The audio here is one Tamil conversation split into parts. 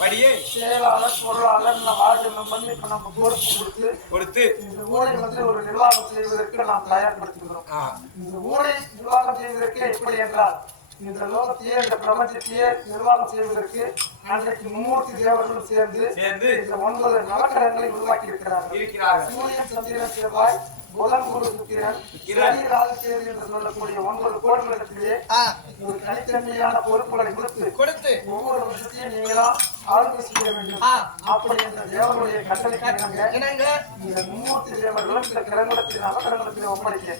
படியே. செயலாளர் பொருளாளர் இந்த வார்டு மெம்பர்னு இப்ப நம்ம பொறுப்பு கொடுத்து கொடுத்து. இந்த ஊரை வந்து ஒரு நிர்வாகம் செய்வதற்கு நாம் தயார்படுத்துகிறோம். இந்த ஊரை நிர்வாகம் செய்வதற்கு எப்படி என்றால் இந்த லோகத்தையே இந்த பிரபஞ்சத்தையே நிர்வாகம் செய்வதற்கு அன்றைக்கு மும்மூர்த்தி தேவர்களும் சேர்ந்து சேர்ந்து இந்த ஒன்பது நவக்கிரகங்களை உருவாக்கி இருக்கிறார்கள். சூரியன் சந்திரன் செவ்வாய் சொல்லக்கூடிய ஒன்பது ஆ, ஒரு தனித்தன்மையான பொறுப்புகளை கொடுத்து கொடுத்து. ஒவ்வொரு வருஷத்தையும் நீங்களாம் ஆளுமை செய்ய வேண்டும். அப்படி என்ற தேவனுடைய இணங்க என்னங்க இந்த மும்மூர்த்தி தேவர்களும் இந்த கிரகணத்தில் நவகிரகணத்தில் ஒப்படைக்க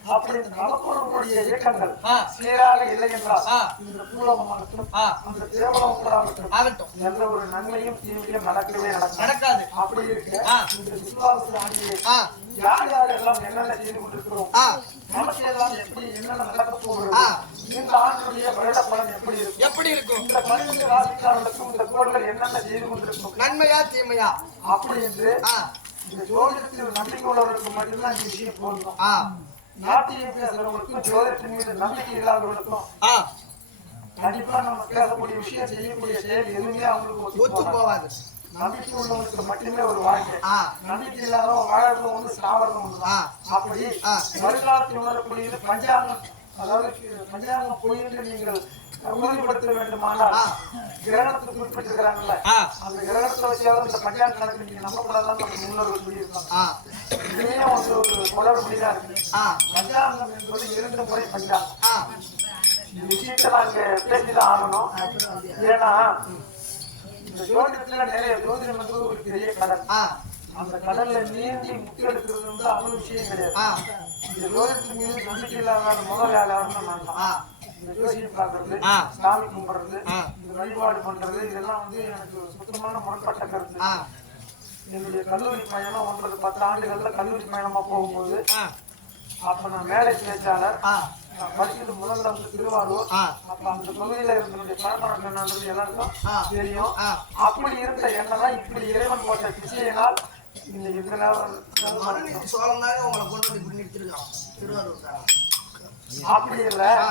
ஆ, அப்படி இந்த நவப்பொருளுடைய இயக்கங்கள். சீராக இல்லை என்றால். இந்த பூலோகமாகட்டும் அந்த தேவலோகமாகட்டும் ஆகட்டும். எந்த ஒரு நன்மையும் தீமையும் நடக்கவே நடக்காது. அப்படி இருக்க. இந்த விசுவாச ஆண்டியை ஆ, யார் யாரெல்லாம் என்னென்ன செய்து கொண்டிருக்கிறோம்? நமக்கு எல்லாம் எப்படி என்னென்ன நடக்க. போகிறது? இந்த ஆண்டுடைய வருட பலன் எப்படி இருக்கும்? எப்படி இருக்கும்? இந்த பன்னிரண்டு ராசிக்காரர்களுக்கும் இந்த கோள்கள் என்னென்ன செய்து கொண்டிருக்கும்? நன்மையா தீமையா? அப்படி என்று இந்த ஜோதிடத்தில் நம்பிக்கை உள்ளவர்களுக்கு மட்டும்தான் இந்த விஷயம் பொருந்தும் ஆ, நாட்டியம் பேசுறவங்களுக்கும் ஜோதிடத்தின் மீது நம்பிக்கை இல்லாதவர்களுக்கும் கண்டிப்பா நம்ம பேசக்கூடிய விஷயம் செய்யக்கூடிய செயல் எதுவுமே அவங்களுக்கு ஒத்து. போவாது நம்பிக்கை உள்ளவங்களுக்கு மட்டுமே ஒரு வாழ்க்கை. நம்பிக்கை இல்லாதவங்க வாழறதும் ஒன்று சாவறதும் அப்படி. வருங்காலத்தில் உணரக்கூடியது பஞ்சாங்கம். அதாவது பஞ்சாங்கம் பொய் என்று நீங்கள் உறுதிப்படுத்த வேண்டுமானால். கிரகணத்துக்கு உட்பட்டிருக்கிறாங்கல்ல. ஆ, அந்த கிரகணத்தை வச்சாலும் இந்த பஞ்சாங்க கணக்கு நீங்க நம்பக்கூடாதுன்னு நம்ம முன்னோர்கள் சொல்லியிருக்காங்க. இதுலயும் வந்து ஒரு குளறுபடிதான் இருக்கு பஞ்சாங்கம் என்பது இரண்டு முறை பஞ்சாங்கம். விஷயத்தை நாங்க பேசிதான் ஆகணும். ஏன்னா இந்த ஜோதிடத்துல நிறைய ஜோதிடம் என்பது ஒரு பெரிய கடல் அந்த கடல்ல நீந்தி முக்கிய எடுக்கிறது வந்து அவ்வளவு விஷயம் கிடையாது. இந்த ஜோதிடத்தின் மீது நம்பிக்கை இல்லாத முதல் யாராருன்னு நான் தான். இந்த ஜோசியம் பார்க்கறது. சாமி கும்பிடுறது. இந்த வழிபாடு பண்றது இதெல்லாம் வந்து எனக்கு சுத்தமான முரண்பட்ட கருத்து என்னுடைய கல்லூரி பயணம் ஒன்பது பத்து ஆண்டுகள்ல கல்லூரி பயணமா போகும்போது அப்ப நான் மேடை பேச்சாளர் படிச்சது முதல்ல வந்து திருவாரூர். அப்ப அந்த பகுதியில இருந்தனுடைய பரம்பரை என்னன்றது எல்லாருக்கும். தெரியும். அப்படி இருந்த என்னதான் இப்படி இறைவன் போட்ட பிச்சையினால் இந்த மனுநீதி சோழன் தாங்க உங்களை கொண்டு வந்து இப்படி நிறுத்திருக்கான் திருவாரூர் காரன். அப்படி இல்ல ஆ.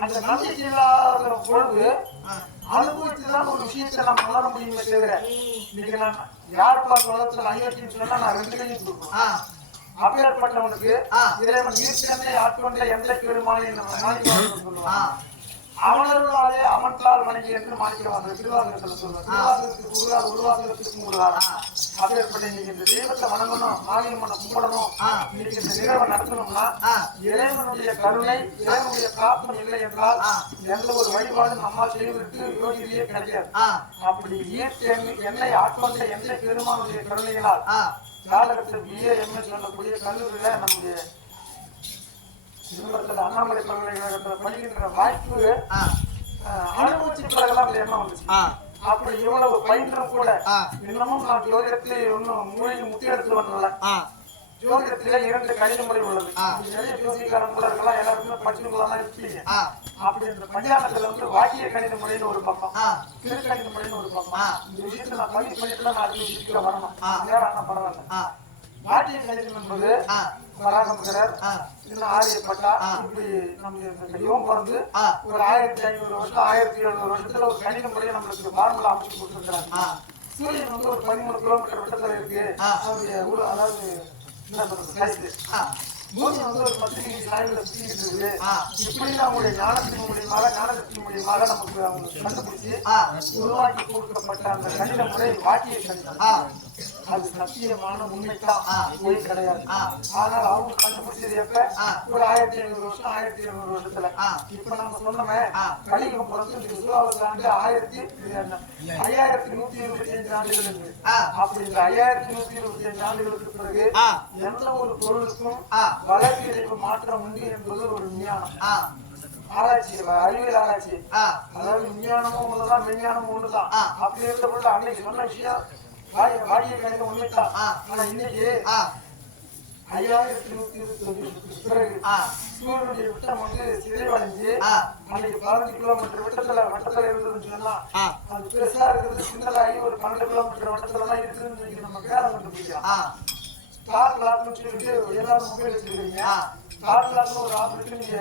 அந்த நம்பிக்கை இல்லாத பொழுது ஆ, அனுபவிச்சுதான் ஒரு விஷயத்தை நம்ம உணர முடியுமே தவிர இன்னைக்கு நான் யார் பார்க்க உலகத்துல ஐயோட்டின்னு சொன்னா நான் ரெண்டு கையும் கொடுப்பேன் அப்பேற்பட்டவனுக்கு. இறைவன் ஈர்த்தனை ஆட்கொண்ட எந்த பெருமானை நம்ம சொல்லுவான் அவனருளாலே அவன்தால் வணங்கி என்று மாணிக்கவாசகர் திருவாசகத்தில் சொல்லுவார் திருவாசகத்துக்கு உருவார் உருவாசகத்துக்கு உருவார் அப்பேற்பட்ட இன்னைக்கு இந்த தெய்வத்தை வணங்கணும் மாரியம்மனை கும்பிடணும். இன்னைக்கு இந்த நிகழ்வை நடத்தணும்னா இறைவனுடைய கருணை இறைவனுடைய காப்பம் இல்லை என்றால். எந்த ஒரு வழிபாடும் நம்மால் செய்வதற்கு யோகியிலேயே கிடையாது. அப்படி ஈர்த்த என்னை ஆட்கொண்ட எந்த பெருமானுடைய கருணையினால் ஆ, ஜாதகத்தில் பிஏ எம்ஏ சொல்லக்கூடிய கல்லூரியில நம்முடைய நிறுவனத்தில் அண்ணாமலை பல்கலைக்கழகத்தில் படிக்கின்ற வாய்ப்பு அனுபவிச்ச அந்த எண்ணம் வந்துச்சு. அப்படி இவ்வளவு பயின்றும் கூட. இன்னமும் நான் ஜோதிடத்திலே இன்னும் மூழ்கி முத்தி எடுத்து வரல ஜோதிடத்திலே இரண்டு கணித முறை உள்ளது. நிறைய ஜோசிக்காரன் கூட இருக்கலாம் எல்லாருமே படிச்சுக்கலாம் இருப்பீங்க ஆ, அப்படி இந்த பஞ்சாங்கத்துல வந்து வாக்கிய கணித முறைன்னு ஒரு பக்கம் திருக்கணித முறைன்னு ஒரு பக்கம். இந்த விஷயத்தை நான் பதிவு பண்ணிட்டு நான் அடுத்த விஷயத்துல வரணும். நேரம் பரவாயில்ல வாக்கிய கணிதம் என்பது ஆ, இன்னும் ஆரியப்பட்டா. இப்படி நம்ம இந்த யுவம் பிறந்து ஒரு ஆயிரத்தி ஐநூறு வருஷம் ஆயிரத்தி எழுநூறு வருஷத்துல ஒரு கணித முறையை நம்மளுக்கு ஃபார்முலா அமைச்சு கொடுத்துருக்காங்க சூரியன் வந்து ஒரு பதிமூணு கிலோமீட்டர் விட்டத்துல இருக்கு. அதாவது என்ன சொல்றது பூமி வந்து ஒரு பத்து டிகிரி சாய்வுல சுத்திட்டு இருக்குது. இப்படி நம்முடைய ஞானத்தின் மூலியமாக ஞானத்தின் மூலியமாக நமக்கு அவங்க கண்டுபிடிச்சு உருவாக்கி கொடுக்கப்பட்ட அந்த கணித முறை வாக்கிய கணிதம். அது சத்தியமான உண்மைதான். பொய் கிடையாது ஆ. ஆனால் அவங்க கண்டுபிடிச்சது எப்ப. ஒரு ஆயிரத்தி ஐநூறு வருஷம் ஆயிரத்தி எழுநூறு வருஷத்துல. இப்ப நம்ம சொன்னோமே பிறந்து இந்த விசுவாச ஆண்டு ஆயிரத்தி? ஐயாயிரத்தி நூத்தி இருபத்தி அஞ்சு ஆண்டுகள் இருக்கு ஆ. அப்படி இந்த ஐயாயிரத்தி நூத்தி இருபத்தி அஞ்சு ஆண்டுகளுக்கு பிறகு எந்த ஒரு பொருளுக்கும். வளர்ச்சி மாற்றம் உண்டு என்பது ஒரு விஞ்ஞானம் ஆராய்ச்சி அறிவியல் ஆராய்ச்சி அதாவது விஞ்ஞானமும் ஒண்ணுதான் விஞ்ஞானமும் ஒண்ணுதான். அப்படி இருந்த பொழுது அன்னைக்கு சொன்ன விஷயம் வாடிய கணிதம் உண்மைதான். ஆனா இன்னைக்கு ஐயாயிரத்தி நூத்தி இருபத்தி பிறகு சூரியனுடைய விட்டம் வந்து சிதைவடைஞ்சு அன்னைக்கு பதினஞ்சு கிலோமீட்டர் விட்டத்துல வட்டத்துல இருந்ததுன்னு சொன்னா அது பெருசா இருக்கிறது சின்னதாகி ஒரு பன்னெண்டு கிலோமீட்டர் வட்டத்துல தான் இருக்குதுன்னு நம்ம பேரம் கண்டுபிடிக்கலாம் ஸ்டார் லாக்னு சொல்லிட்டு எல்லாரும் மொபைல் வச்சிருக்கீங்க. ஸ்டார் லாக்னு ஒரு ஆப் இருக்கு நீங்க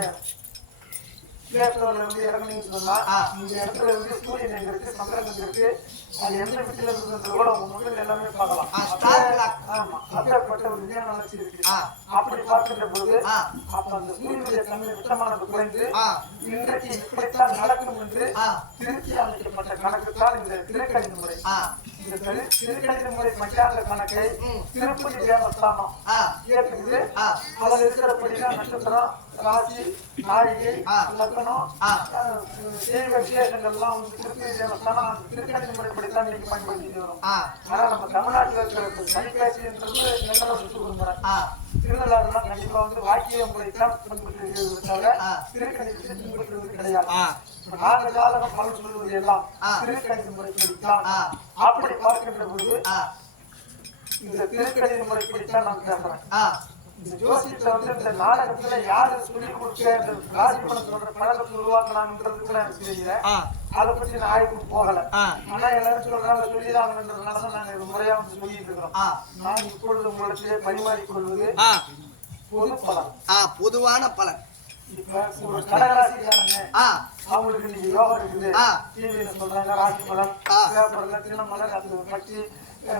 கிழக்குல வந்து இறங்குனீங்கன்னு சொன்னா ஆ. இந்த இடத்துல இருந்து சூரியன் எங்க இருக்கு சந்திரன் இருக்கு அது எந்த வீட்டுல இருக்குன்றது கூட உங்க முதல்ல எல்லாமே பார்க்கலாம் ஆ, ஆமா அப்பேற்பட்ட ஒரு விஞ்ஞான வளர்ச்சி இருக்கு ஆ. அப்படி பார்க்கின்ற போது ஆ. அப்ப அந்த சூரியனுடைய தன்மை விட்டமானது குறைந்து ஆ. இன்றைக்கு இப்படித்தான் நடக்கும் என்று ஆ. திருத்தி அமைக்கப்பட்ட கணக்கு தான் இந்த திருக்கணித முறை ஆ இந்த திரு திருக்கணித முறை பஞ்சாங்க கணக்கை ம். திருப்பதி தேவஸ்தானம் ஆ கேட்டுக்குது ஆ. அதுல இருக்கிறபடிதான் நட்சத்திரம் ராசி நாழிகை. அஹ், தெய்வ விசேஷங்கள்லாம் வந்து அந்த திருக்கணித முறைப்படித்தான் இன்னைக்கு பயன்படுத்திட்டு வரும். ஆ. ஆனா நம்ம தமிழ்நாட்டுல இருக்கிற சனிக்காட்சின்றது எங்களோட சுற்று முறை ஆ. திருநள்ளாறுலாம் கண்டிப்பா வந்து வாக்கிய முறைத்தான் பின்பற்றுகிறது தவிர. திருக்கணிதத்தை பின்பற்றுவது கிடையாது. நாங்க ஜாதகம் பலன் சொல்வது எல்லாம். திருக்கணித முறைப்படித்தான் ஆ. அப்படி பார்க்கின்ற போது ஆ. இந்த திருக்கணித முறைப்படித்தான் நான் பேசுறேன் ஆ. இந்த ஜோசியத்தை வந்து இந்த நாடகத்துல யாரு சொல்லி கொடுக்க ராசி பணம் சொல்ற பழக்கத்தை உருவாக்கலாம்ன்றது கூட எனக்கு தெரியல. அதை பத்தி நான் ஆய்வுக்கு போகல. ஆனா எல்லாரும் சொல்றாங்க சொல்லிதாங்கன்றதுனாலதான் நாங்க இது முறையா வந்து சொல்லிட்டு இருக்கிறோம். நான் இப்பொழுது உங்களிடத்திலே பரிமாறிக் கொள்வது ஆ. பொது பலன். பொதுவான பலன். அவங்களுக்கு இன்னைக்கு யோகம் இருக்குது. டிவியில சொல்றாங்க ராசி பலன். ஆ. பேப்பர்ல தினமலர் அது பற்றி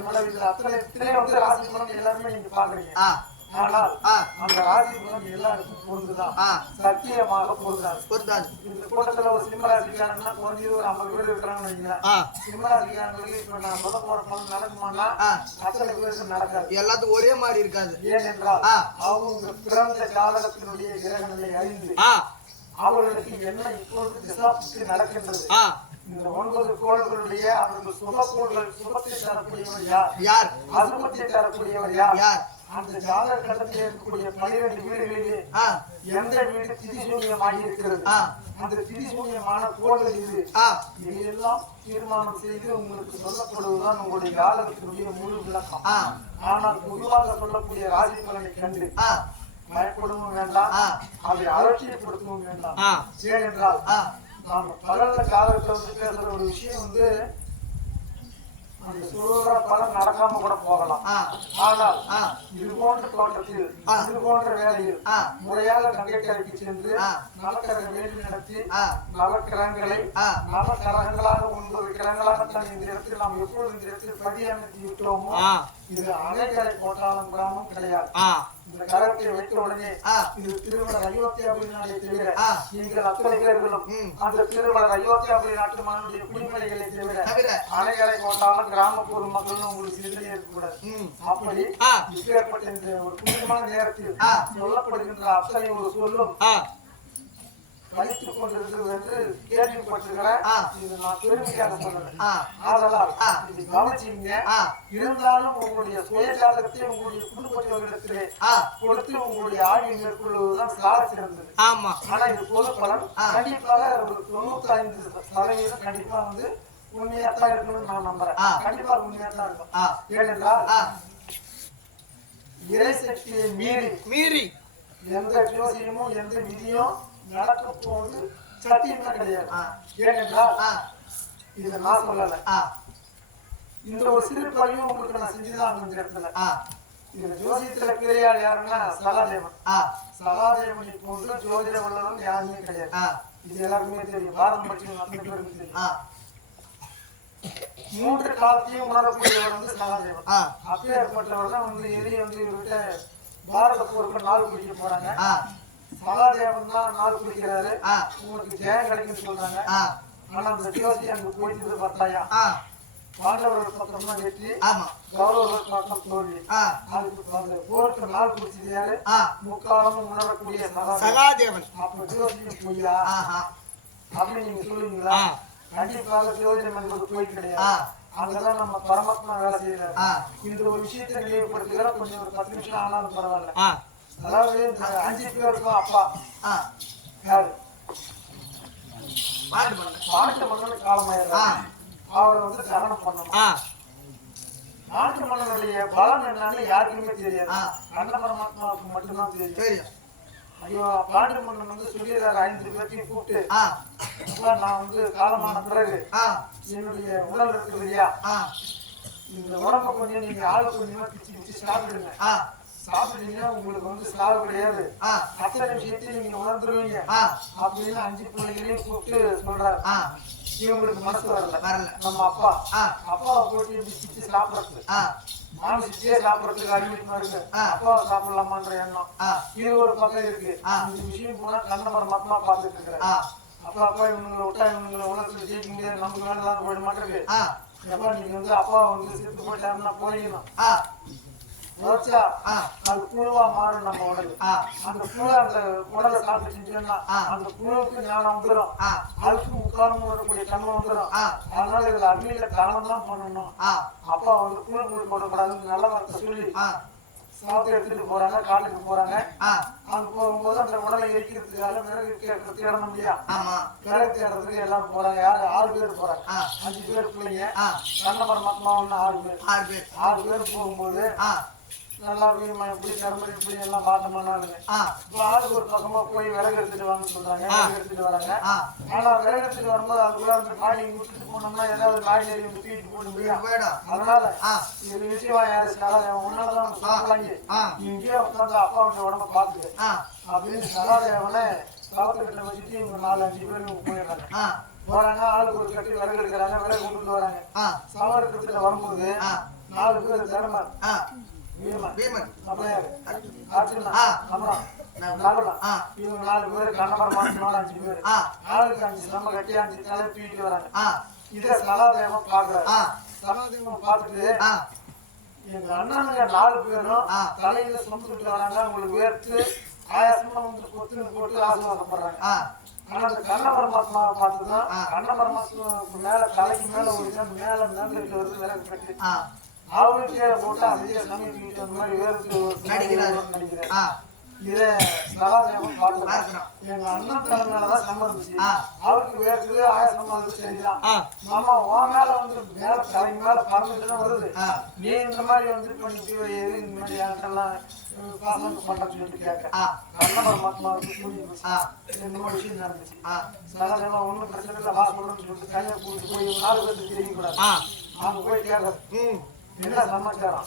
மலர் இதுல அத்தனை இத்தனை வந்து ராசி பலன் எல்லாருமே நீங்க பாக்குறீங்க. ஆனால் அந்த ராசி பலன் எல்லாருக்கும் பொருந்துதான். சத்தியமாக பொருந்தாது. பொருந்தாது. இந்த கூட்டத்துல ஒரு சிம்ம ராசிக்காரங்கன்னா குறைஞ்சது ஒரு ஐம்பது பேர் இருக்கிறாங்கன்னு வைங்களேன். ஆ. சிம்ம ராசிக்காரங்களுக்கு இப்ப நான் சொல்ல போற பலன் நடக்குமானா அத்தனை பேருக்கு நடக்காது. எல்லாத்துக்கும் ஒரே மாதிரி இருக்காது. ஏனென்றால். அவங்க பிறந்த ஜாதகத்தினுடைய கிரகங்களை அறிந்து ஆ. அவர்களுக்கு என்ன இப்பொழுது திசாப்புக்கு நடக்கின்றது? இந்த ஒன்பது கோள்களுடைய அவர்கள் சுப கோள்கள் சுபத்தை தரக்கூடியவர் யார்? யார்? அசுபத்தை தரக்கூடியவர் யார்? யார்? அந்த ஜாதக கட்டத்தில் இருக்கக்கூடிய பனிரெண்டு வீடுகளிலே எந்த வீடு திதிசூன்யமாகி இருக்கிறது. அந்த திதிசூன்யமான கோள்கள் இது இதையெல்லாம் தீர்மானம் செய்து உங்களுக்கு சொல்லப்படுவதுதான் உங்களுடைய ஜாதகத்தினுடைய முழு விளக்கம். ஆனால் பொதுவாக சொல்லக்கூடிய ராசி பலனை கண்டு ஆ. பயப்படவும் வேண்டாம். அதை அலட்சியப்படுத்தவும் வேண்டாம். ஏனென்றால் நாம பகல்ல வந்து பேசுற ஒரு விஷயம் வந்து அந்த சொல்ற பலன் நடக்காம கூட போகலாம் ஆனால் இது போன்ற தோட்டத்தில். இது போன்ற வேலையில் ஆ. முறையாக கங்கைக்கரைக்கு சென்று. நலக்கரக வேண்டி நடத்தி ஆ நவக்கிரகங்களாக ஒன்பது கிரகங்களாகத்தான் இந்த இடத்தில் நாம் எப்பொழுது இந்த இடத்தில் பதியமைத்து விட்டோமோ ஆ இது அணைக்கரை போட்டாலும் கிராமம் கிடையாது. இந்த கரத்தை வைத்த உடனே இது திருமணம் அயோத்தியாபுரி நாட்டை தவிர. நீங்கள் அத்தனை பேர்களும். அந்த திருமணம் அயோத்தியாபுரி நாட்டு மகனுடைய குடிமலைகளை தவிர அணைகளை போட்டாலும் கிராமப்புற மக்கள் உங்களுக்கு சிந்தனை இருக்கக்கூடாது அப்படி ஆ. இப்பேற்பட்ட இந்த ஒரு புனிதமான நேரத்தில். சொல்லப்படுகின்ற அத்தனை ஒரு சொல்லும் படித்துக் கொண்டிருக்கிறது என்று கேள்விப்பட்டிருக்கிறேன். இது நான் பெருமைக்காக சொல்றேன் ஆ. ஆதலால். இது கவனிச்சீங்க இருந்தாலும் உங்களுடைய சுய ஜாதகத்தை உங்களுடைய குடும்பத்தினரிடத்திலே கொடுத்து உங்களுடைய ஆய்வை மேற்கொள்வதுதான் சால சிறந்தது. ஆமா. ஆனா இது பொது பலன். கண்டிப்பாக ஒரு தொண்ணூத்தி ஐந்து சதவீதம் கண்டிப்பா வந்து உண்மையாத்தான் இருக்கணும்னு நான் நம்புறேன். ஆ. கண்டிப்பா உண்மையாத்தான் இருக்கும். ஆ. ஏனென்றால் ஆ. இறை சக்தியை மீறி மீறி. எந்த ஜோசியமும் எந்த விதியும் நடக்க போவது சத்தியமே கிடையாது. ஏனென்றால் இதை நான் சொல்லல. இந்த ஒரு சிறு பணியும் உங்களுக்கு நான் செஞ்சுதான் இந்த இடத்துல. இந்த ஜோசியத்துல கிரையாள் யாருன்னா சகாதேவன் சகாதேவனை போன்று ஜோதிட வல்லவன் யாருமே கிடையாது. இது எல்லாருக்குமே தெரியும். படிச்சு அத்தனை பேருக்கு தெரியும் மூன்று காலத்தையும் உணரக்கூடியவர் வந்து சகாதேவன் ஆ. அப்பேற்பட்டவர் தான் வந்து எதிரி வந்து இவர்கிட்ட பாரத போருக்கு நாள் குடிக்க போறாங்க. சகாதேவன் தான் நாள் குடிக்கிறாரு உங்களுக்கு ஜெயம் கிடைக்கும்னு சொல்றாங்க. ஆனா அந்த ஜோசி அங்க போயிட்டு பார்த்தாயா? பாண்டவர்கள் பக்கம் தான் வெற்றி கௌரவர்கள் பக்கம் தோல்வி. அதுக்கு போருக்கு நாள் ஆ. முக்காலமும் உணரக்கூடிய சகாதேவன். அப்ப ஜோசியம் பொய்யா? ஆஹா அப்படின்னு நீங்க சொல்லுவீங்களா? கண்டிப்பாக ஜோதிடம் என்பது போய் கிடையாது. அங்கதான் நம்ம பரமாத்மா வேலை செய்யறாரு. இந்த ஒரு விஷயத்தை நினைவுபடுத்துகிற கொஞ்சம் ஒரு பத்து நிமிஷம் ஆனாலும் பரவாயில்ல. அதாவது அஞ்சு பேருக்கும் அப்பா. ஆ. யாரு? நாட்டு மன்னன் காலமாயிடுறாரு அவரை வந்து தகனம் பண்ணணும். ஆ. நாட்டு மன்னனுடைய பலம் என்னன்னு யாருக்குமே தெரியாது. பரமாத்மாவுக்கு மட்டும்தான் தெரியும். தெரியும். ஐயோ பாண்டு மன்னன் வந்து சொல்லிடுறாரு. ஐந்து பேர்த்தையும் கூப்பிட்டு. அப்பா, நான் வந்து காலமான பிறகு ஆ. என்னுடைய உடல் இருக்குது இல்லையா? இந்த உடம்ப கொஞ்சம் நீங்க ஆளு கொஞ்சமா பிச்சு பிச்சு சாப்பிடுங்க. ஆ. சாப்பிட்டீங்கன்னா உங்களுக்கு வந்து சாவு கிடையாது. அத்தனை விஷயத்தையும் நீங்க உணர்ந்துருவீங்க. ஆ. அப்படின்னு அஞ்சு பிள்ளைகளையும் கூப்பிட்டு சொல்றாரு. ஆ. இவங்களுக்கு மனசு வரல. வரல. நம்ம அப்பா. அப்பாவை போட்டு இப்படி சிச்சு சாப்பிடறது? ஆ. நானும் சிச்சியே சாப்பிடறதுக்கு அடிமைட்டு இருக்கு ஆ. அப்பாவை சாப்பிடலாமான்ற எண்ணம். இது ஒரு பக்கம் இருக்கு. ஆ. இந்த விஷயம் போனா கண்ணமரம் மத்தமா பார்த்துட்டு இருக்கிறேன் ஆ. அப்பா அப்பா இவங்களை விட்டா இவங்களை உலகத்துல ஜெயிக்க முடியாது நமக்கு வேலை தான் போயிட மாட்டேங்குது. ஆ. எப்பா நீங்க வந்து அப்பா வந்து செத்து போயிட்டாருன்னா போயிடணும் அது புழுவா மாறும் நம்ம உடல். ஆ. அந்த புழு அந்த உடலை சாப்பிட்டு செஞ்சோம்னா. அந்த புழுவுக்கு ஞானம் வந்துடும் ஆ. அதுக்கு முக்காலமும் வரக்கூடிய கண்மம் வந்துடும் ஆ. அதனால இதுல அக்னியில தானம் தான் பண்ணணும். ஆ. அப்பா வந்து புழு புழு போடக்கூடாதுன்னு நல்ல வார்த்தை சொல்லி சாப்பிட்டு எடுத்துட்டு போறாங்க காட்டுக்கு போறாங்க. ஆ. அங்க போகும்போது அந்த உடலை எரிக்கிறதுக்காக கேட்கறது தேடணும் இல்லையா? விறகு தேடுறதுக்கு எல்லாம் போறாங்க. யாரு? ஆறு பேர் போறாங்க. அஞ்சு பேர் பிள்ளைங்க. ஆ. கண்ணபரம் மத்மா ஒண்ணு ஆறு பேர். ஆறு பேர். ஆறு பேர் போகும்போது ஆ. நல்லா வீரமா இப்படி கருமடி இப்படி எல்லாம் பார்த்தோம்னாலுங்க ஆ. இப்போ ஆளுக்கு ஒரு பக்கமா போய் விறகு எடுத்துட்டு வாங்க சொல்றாங்க. விறகு எடுத்துட்டு வராங்க. ஆனா விறகு எடுத்துட்டு வரும்போது அதுக்குள்ள அந்த காய் விட்டுட்டு போனோம்னா ஏதாவது காய் நெறி தூக்கிட்டு போட முடியும்? அதனால இது விஷயமா யாரு உன்னாலதான் சாப்பிடலாங்க ஆ. இங்கேயே உட்காந்து அப்பாவுடைய உடம்ப பார்த்துட்டு ஆ. அப்படின்னு சகாதேவனை சாப்பிட்டு வச்சுட்டு இவங்க நாலு அஞ்சு பேர் இவங்க போயிடுறாங்க. போறாங்க ஆளுக்கு ஒரு கட்டி விறகு எடுக்கிறாங்க விறகு கொண்டு வராங்க. சமரக்கத்துல வரும்போது நாலு பேர் தர்மர் ஆ வீரமன் பீமன் அப்படியே ஆ. அப்புறம் நான் நகுலன். இவங்க நாலு பேர் கண்ணபர் மாசனோட அஞ்சு பேர் ஆ ஆளுக்கு அஞ்சு நம்ம கட்டி அஞ்சு தலை தூக்கிட்டு வராங்க ஆ இதை சகாதேவன் பாக்குறாரு ஆ சகாதேவன் பார்த்துட்டு ஆ எங்க அண்ணனுங்க நாலு பேரும் ஆ. தலையில சுமந்துட்டு வராங்க அவங்களுக்கு வேர்த்து ஆயாசமா வந்து கொத்துன்னு போட்டு ஆசீர்வாதப்படுறாங்க ஆ ஆனா அந்த கண்ண பரமாத்மாவை பார்த்துதான் ஆ. கண்ண பரமாத்மாவுக்கு மேல தலைக்கு மேல ஒரு இடம் மேல மேல வருது விறகு கட்டி ஆ அவருக்கே போட்டு அதிக சமயத்துக்கு அந்த மாதிரி ஒரு நடிக்கிறாரு. இதை பார்த்துறான் பார்க்கிறோம் எங்க அண்ணன் சம்மதிச்சு ஆ. அவருக்கு வேர்க்குது ஆயாசமா வந்து சரிதான் ஆ. மாமா உன் மேல வந்து மேல தலைக்கு மேல பறந்துட்டு வருது. நீ இந்த மாதிரி வந்து பண்ணிட்டு எது இந்த மாதிரி யார்கிட்டலாம் பாசம் பண்றேன்னு சொல்லிட்டு கேட்க புரிஞ்சு போச்சு. ஆ. இந்த மாதிரி விஷயம் நடந்துச்சு. ஆ. சகதேவா ஒன்றும் பிரச்சனை இல்லை. வா சொல்றேன்னு சொல்லிட்டு கையை கூப்பிட்டு போய் நாலு பேருக்கு தெரியக்கூடாது அவங்க போய் கேட்கறது என்ன சமாச்சாரம்?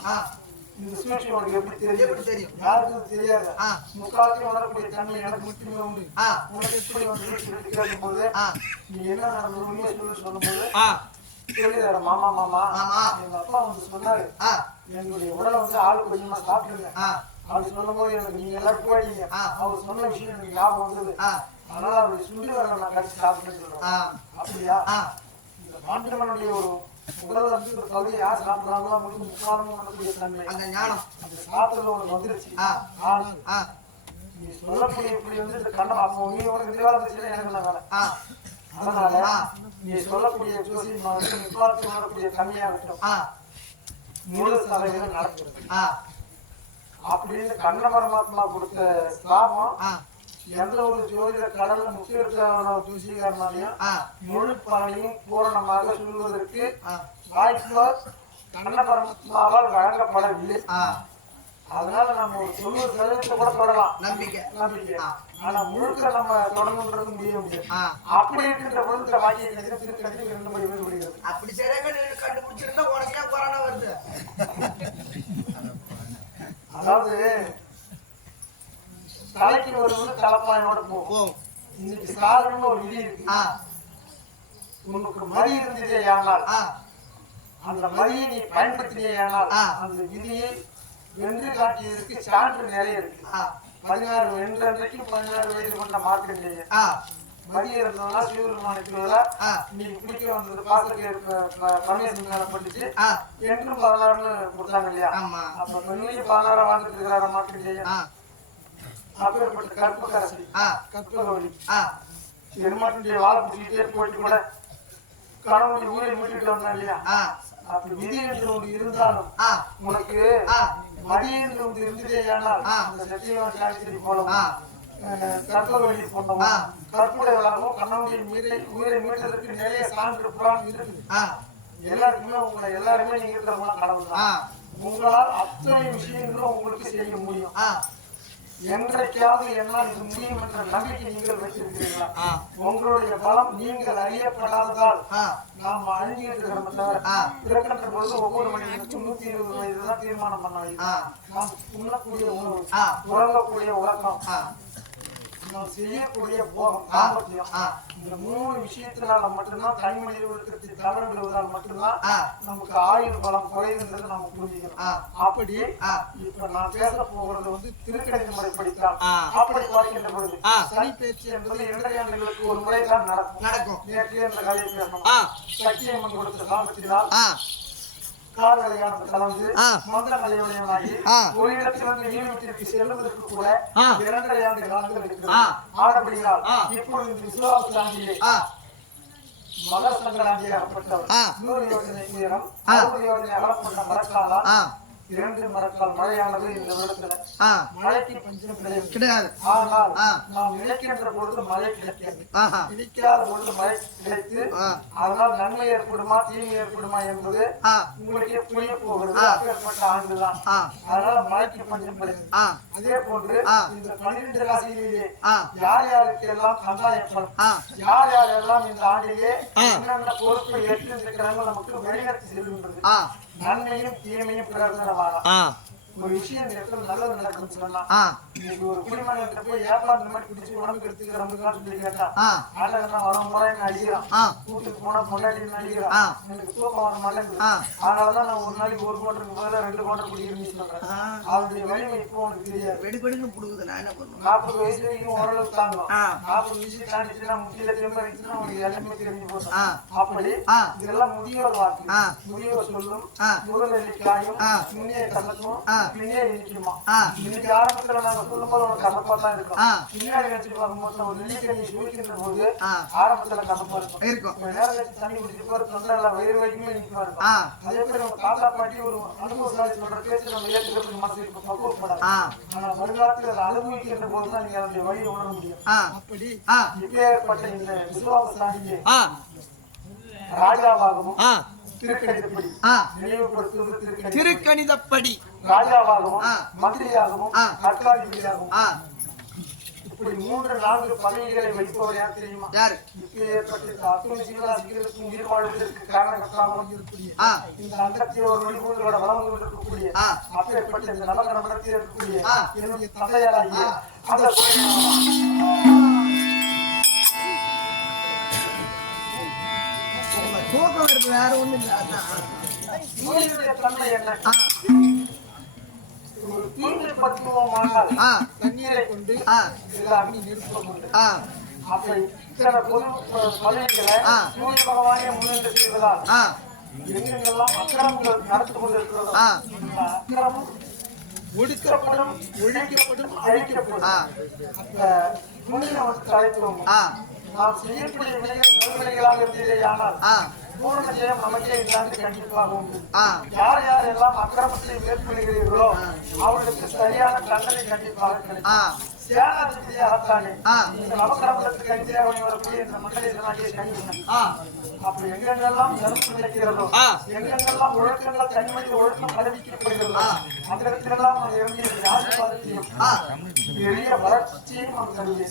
இந்த சூழ்ச்சி உனக்கு எப்படி தெரியும்? எப்படி தெரியும்? யாருக்கும் தெரியாது. முக்காலத்தையும் உணரக்கூடிய தன்மை எனக்கு மட்டுமே உண்டு. உனக்கு எப்படி வந்து சொல்லிட்டு கேட்கும்போது ஆ. நீ என்ன நடந்தது உண்மையை சொல்லி சொல்லும்போது ஆ. சொல்லிடுறாரு மாமா மாமா எங்க அப்பா வந்து சொன்னாரு. எங்களுடைய உடலை வந்து ஆள் கொஞ்சமா சாப்பிடுங்க. ஆ. அப்படி சொல்லும்போது எனக்கு நீங்க எல்லாரும் போயிட்டீங்க. அவர் சொன்ன விஷயம் எனக்கு ஞாபகம் வந்தது. அதனால அவருடைய சுண்டி வரல நான் கடிச்சு சாப்பிட்டேன்னு சொல்றேன். ஆ. அப்படியா? பாண்டவனுடைய ஒரு வந்து ஒரு பகுதி யார் சாப்பிடுறாங்களோ அவங்களுக்கு முக்காலமும் பண்ணக்கூடிய தன்மை அந்த ஞானம். அந்த சாப்பிடுறது உனக்கு வந்துருச்சு ஆனால் நீ சொல்லக்கூடிய இப்படி வந்து இந்த கண்ணம் அப்போ நீ உனக்கு இதுவாக இருந்துச்சுன்னா எனக்கு நான் வேலை. அதனால. நீ சொல்லக்கூடிய ஜோசி வந்து முக்காலத்தில் வரக்கூடிய கம்மியாகட்டும் ஆ. முழு சதவீதம் நடக்கிறது. ஆ. அப்படின்னு கண்ண பரமாத்மா கொடுத்த சாபம் ஆ. எந்த ஒரு ஜோதிட கடல்ல முக்கியத்துவ தூசிகாரனாலையும் ஆ. முழு பலனையும் பூரணமாக சொல்வதற்கு வாய்ப்பு கண்ண பரமாத்மாவால் வழங்கப்படவில்லை. ஆ. அதனால நம்ம ஒரு தொண்ணூறு சதவீதத்தை கூட தொடலாம். நம்பிக்கை. நம்பிக்கை. ஆனா முழுக்க நம்ம தொடங்குன்றது முடிய முடியாது. ஆ. அப்படி இருக்கின்ற பொழுது இந்த வாக்கிய திருக்கதிர இரண்டு மணி வேறுபடுகிறது அப்படி சரியாக கண்டுபிடிச்சிருந்தா உனக்கு ஏன் கொரோனா வருது. அதாவது தலைக்கு வருவது தலைப்பாயோட போகும் இன்னைக்கு சாதாரண ஒரு விதி இருக்கு. உனக்கு மதி இருந்ததே ஆனால் அந்த மதியை நீ பயன்படுத்தினே ஆனால். அந்த விதியை வென்று காட்டியதற்கு சான்று நிறைய இருக்கு. பதினாறு வென்றன்றைக்கு பதினாறு வயது கொண்ட மார்க்கண்டேயன் ஆ. மதியம் இருந்ததுனா சிவபெருமானுக்கு ஆ. நீ பிடிக்க வந்தது பாசಕ್ಕೆ பரமேஸ்வரன் மேல பட்டுச்சு. என்றும் பதினாறுன்னு கொடுத்தாங்க இல்லையா? அப்ப பதினாறா வாழ்ந்துட்டு இருக்கிறார மார்க்கண்டேயன் அப்பேற்பட்ட கற்பகரசி. ஆ. பெருமாட்டினுடைய வாழை பிடிச்சிக்கிட்டே போயிட்டு கூட கணவனுடைய ஊரை மீட்டுட்டு வந்தான் இல்லையா? ஆ. அப்படி விதி என்று ஒன்று இருந்தாலும் உனக்கு மதி என்று ஒன்று இருந்ததே ஆனால். அந்த சத்தியவான் சாவித்திரி போலவும் ஆ. கற்பகவழி ஆ. போன்றவும் கற்புடையவளாகவும் கண்ணனுடைய உயிரை உயிரை மீட்டதற்கு நிறைய சான்று புறான் இருக்குது எல்லாருக்குமே உங்களை எல்லாருமே நீங்க இருக்கிறவங்க கடவுள் ஆ. தான் உங்களால் அத்தனை விஷயங்களும் உங்களுக்கு செய்ய முடியும். ஆ. என்றைக்காவது என்னால் இது முடியும் என்ற நம்பிக்கை நீங்கள் வைத்திருக்கிறீர்களா? உங்களுடைய பலம் நீங்கள் அறியப்படாததால் நாம் அழிஞ்சிட்டு இருக்கிறோம். பிறக்கின்ற பொழுது ஒவ்வொரு மனிதனுக்கும் நூத்தி இருபது வயது தான் தீர்மானம் பண்ண நாம் உண்ணக்கூடிய உணவு உறங்கக்கூடிய உறக்கம் நம்ம செய்யக்கூடிய இந்த மூணு விஷயத்தினால மட்டும்தான் தனி மனித ஒழுக்கத்தை தவறு மட்டும்தான் நமக்கு ஆயுள் பலம் குறையுதுன்றது நம்ம புரிஞ்சுக்கணும் அப்படி இப்ப நான் பேச போகிறது வந்து திருக்கணித முறை படித்தால் அப்படி குறைக்கின்ற பொழுது சனி பேச்சு என்பது இரண்டரை ஆண்டுகளுக்கு ஒரு முறை தான் நடக்கும். நடக்கும் நேற்று என்ற கதையை பேசணும் ஆ. சக்கியம்மன் கொடுத்த சாபத்தினால் ஈழத்திற்கு செல்வதற்கு கூட. இரண்டரை ஆண்டு காலங்கள். இருக்கிறது ஆனபடியால் ஆ. இப்பொழுது இந்த விசுவாசாண்டியை ஆ மகர சங்கராந்தி அகப்பட்டவர். நூறு யோஜனை ஆ. அறுபது யோஜனை அகப்பட்ட மரக்காலா ஆ இரண்டு மரக்கால் மழையானது இந்த வருடத்துல. மழைக்கு பஞ்சம் கிடையாது. ஆனால். நாம் நினைக்கின்ற பொழுது மழை கிடைக்காது நினைக்காத பொழுது மழை கிடைத்து அதனால் நன்மை ஏற்படுமா தீமை ஏற்படுமா என்பது உங்களுக்கே புரிய போகிறது. ஆ. அப்பேற்பட்ட ஆண்டுதான். அதனால மழைக்கு பஞ்சம் கிடையாது அதே போன்று. இந்த பன்னிரண்டு ராசியிலேயே யார் யாருக்கு எல்லாம் கந்தாயப்படும் ஆ. யார் யாரெல்லாம் இந்த ஆண்டிலே பொறுப்பை ஏற்றிருக்கிறாங்க நமக்கு வழிநடத்தி செல்கின்றது. நன்மையும் தீமையும் பிரயோஜனமாக ஒரு விஷயம் இந்த இடத்துல நல்லது நடக்கும்னு சொன்னா ஆ. இன்னைக்கு ஒரு குடிமகன்கிட்ட போய் ஏப்பா இந்த மாதிரி குடிச்சு உடம்புக்கு எடுத்துக்கிறோம்னு சொல்லி கேட்டா ஆ. ஆட்டை வரும் முறை அடிக்கிறான்? வீட்டுக்கு போனா அடிக்கிறான்? ஆ. எனக்கு தூக்கம் வர மாட்டேங்குது. அதனாலதான் நான் ஒரு நாளைக்கு ஒரு கோட்டருக்கு பதிலா ரெண்டு கோட்டர் குடிக்கிறேன்னு சொல்றேன். அவருடைய வலிமை இப்போ உனக்கு தெரியாது. வெடிபெடுன்னு புடுங்குது நான் என்ன பண்ணுவேன்? நாற்பது வயசு வரைக்கும் ஓரளவுக்கு தாங்கும். நாற்பது வயசு தாண்டிச்சுன்னா முக்கிய திரும்ப இருந்துச்சுன்னா உனக்கு எல்லாமே தெரிஞ்சு போகும் ஆ. அப்படி. இதெல்லாம் முதியோர் ஆ. முதியோர் சொல்லும். முதல் எண்ணிக்காயும் இன்னைக்கு ஆரம்பத்துல நாங்க சொல்லும்போது உனக்கு கசப்பா தான் இருக்கும். பின்னாடி பார்க்கும்போது ஒரு நெல்லிக்கனி சுழிக்கின்ற போது ஆரம்பத்துல கசப்பா இருக்கும். நேரம் தண்ணி குடிச்சு தொண்டை வயிறு வரைக்குமே ஆ. அதே மாதிரி நம்ம தாத்தா பாட்டி ஒரு அனுபவசாலி சொல்ற பேச்சு நம்ம ஏற்றுக்கிறது மனசு பக்குவப்படாது. ஆனா வருங்காலத்தில் அதை அனுபவிக்கின்ற போதுதான் நீங்க அதனுடைய வழியை உணர முடியும். அப்படி. இப்பேற்பட்ட இந்த விசுவாசாலியை ஆ. ராஜாவாகவும் திருக்கணிதப்படி. ஆ. நினைவுபடுத்துவது திருக்கணி திருக்கணிதப்படி. ராஜாவாகவும் ஆ. மந்திரியாகவும் ஆ. இப்படி மூன்று நான்கு பதவிகளை வைப்பவர் யார் தெரியுமா? யாரு? அத்துணை ஜீவராசிகளுக்கும் உயிர் வாழ்வதற்கு காரணகர்த்தாகவும் இருக்கக்கூடிய இந்த அண்டத்தில் ஒரு ஒளிபூர்களோட வளம் கொண்டிருக்கக்கூடிய ஆ. அப்பேற்பட்ட இந்த நவகர மடத்தில் இருக்கக்கூடிய ஆ. என்னுடைய தந்தையாராகிய அந்த வருது வேற ஒண்ணும் இல்ல. அதான். தண்ணீரை கொண்டு அக்னி நெருப்பம் கொண்டு ஆ. அப்ப இத்தனை பொது ஆ. சூரிய பகவானே முன்னின்று செய்வதால் எங்கெங்கெல்லாம் அக்கிரமங்கள் நடந்து கொண்டிருக்கிறதோ அக்கிரமம் ஒடுக்கப்படும் ஒழிக்கப்படும் அழிக்கப்படும். புண்ணியம் வந்து தலைத்துவம் நாம் செய்யக்கூடிய வினைகள் நல்வினைகளாக இருந்ததே ஆனால் ஆ. பூரண ஜெயம் நமக்கே இல்லாது கண்டிப்பாக உண்டு ஆ. யார் யார் எல்லாம் அக்கிரமத்தை மேற்கொள்கிறீர்களோ அவர்களுக்கு சரியான தண்டனை கண்டிப்பாக கிடைக்கும். ஆ. சேனாதிபதி அரசாணை ஆ. இந்த நவக்கிரமத்துக்கு கண்டிப்பாக வரக்கூடிய இந்த மக்களை கண்டிப்பாக ஆ. அப்படி எங்கெங்கெல்லாம் கிடைக்கிறதோ ஆ. எங்கெங்கெல்லாம் ஒழுக்கங்கள் தனிமனித ஒழுக்கம் பதவிக்கப்படுகிறதோ அந்த இடத்திலெல்லாம் இறங்கிய ஆசீர்வாதத்தையும் ஆ. பெரிய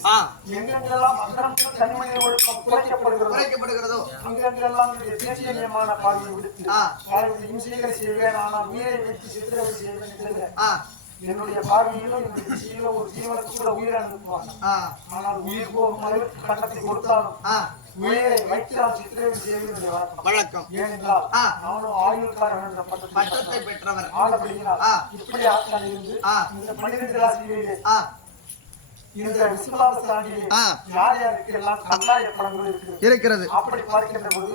ஆ. எங்கெங்கெல்லாம் அக்கிரமத்தில் தனிமனித ஒழுக்கம் குறைக்கப்படுகிறதோ குறைக்கப்படுகிறதோ. அங்கெங்கெல்லாம் தேசியமான பார்வையை விடுத்து இம்சைகளை செய்வேன் ஆனால் உயிரை வைத்து சித்திரவதை செய்வேன் என்று என்னுடைய பார்வையிலும் என்னுடைய திசையிலும் ஒரு ஜீவனுக்கு கூட உயிரை அனுப்புவான் ஆ. ஆனால் உயிர் போகும் அளவுக்கு கண்ணத்தை கொடுத்தாலும் வழக்கம். அவனும் ஆயுள்காரன் பட்டத்தை பெற்றவர். இப்படி ஆட்கள் இருந்து. இந்த பன்னிரண்டு ராசிகளிலே இந்த விசுவாச ஆண்டிலே ஆ. யார் யாருக்கு எல்லாம் கட்டாய படங்கள் இருக்கிறது? இருக்கிறது. அப்படி பார்க்கின்ற போது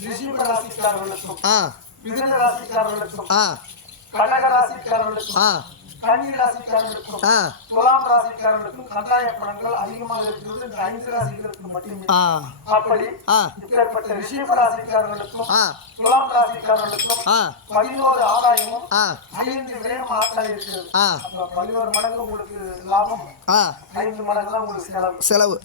ரிஷிப ராசிக்காரர்களுக்கும் ஆ. மிதுன ராசிக்காரர்களுக்கும் கடக ராசிக்காரர்களுக்கும் கன்னி ராசிக்காரர்களுக்கும் துலாம் ராசிக்காரர்களுக்கும் கட்டாய படங்கள் அதிகமாக இருக்கிறது. இந்த ஐந்து ராசிகளுக்கு மட்டுமே. அப்படி இப்பேற்பட்ட ரிஷிப ராசிக்காரர்களுக்கும் ஆ. துலாம் ராசிக்காரர்களுக்கும் ஆ. பதினோரு ஆதாயமும் ஐந்து விரயம் ஆதாயம் இருக்கிறது. பதினோரு மடங்கு உங்களுக்கு லாபம் ஐந்து மடங்கு தான் உங்களுக்கு செலவு. செலவு.